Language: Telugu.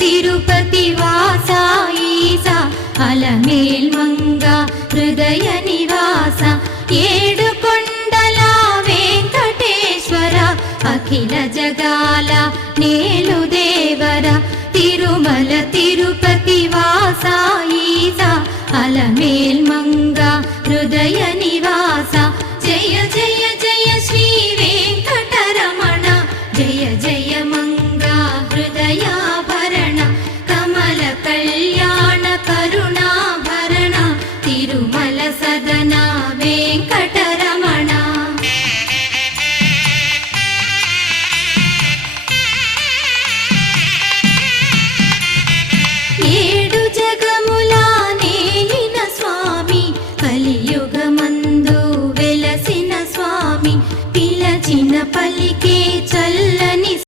తిరుపతి వాసా ఈసా అలమేల్ మంగా హృదయ నివాస ఏడు కొండల వెంకటేశ్వర అఖిల జగాల నేలు దేవర తిరుమల తిరుపతి వాసా ఈసా అలమేల్ మంగా హృదయ నివాస జయ జయ జయ శ్రీ వెంకటరమణ జయ జయ మంగా హృదయాభరణ కమల కళ్యాణ కరుణాభరణ తిరుమల సదన వెంకటరమణ ఏడు జగముల నేలిన స్వామి కలియుగమందు వెలసిన స్వామి పిలచిన పలికే చల్ల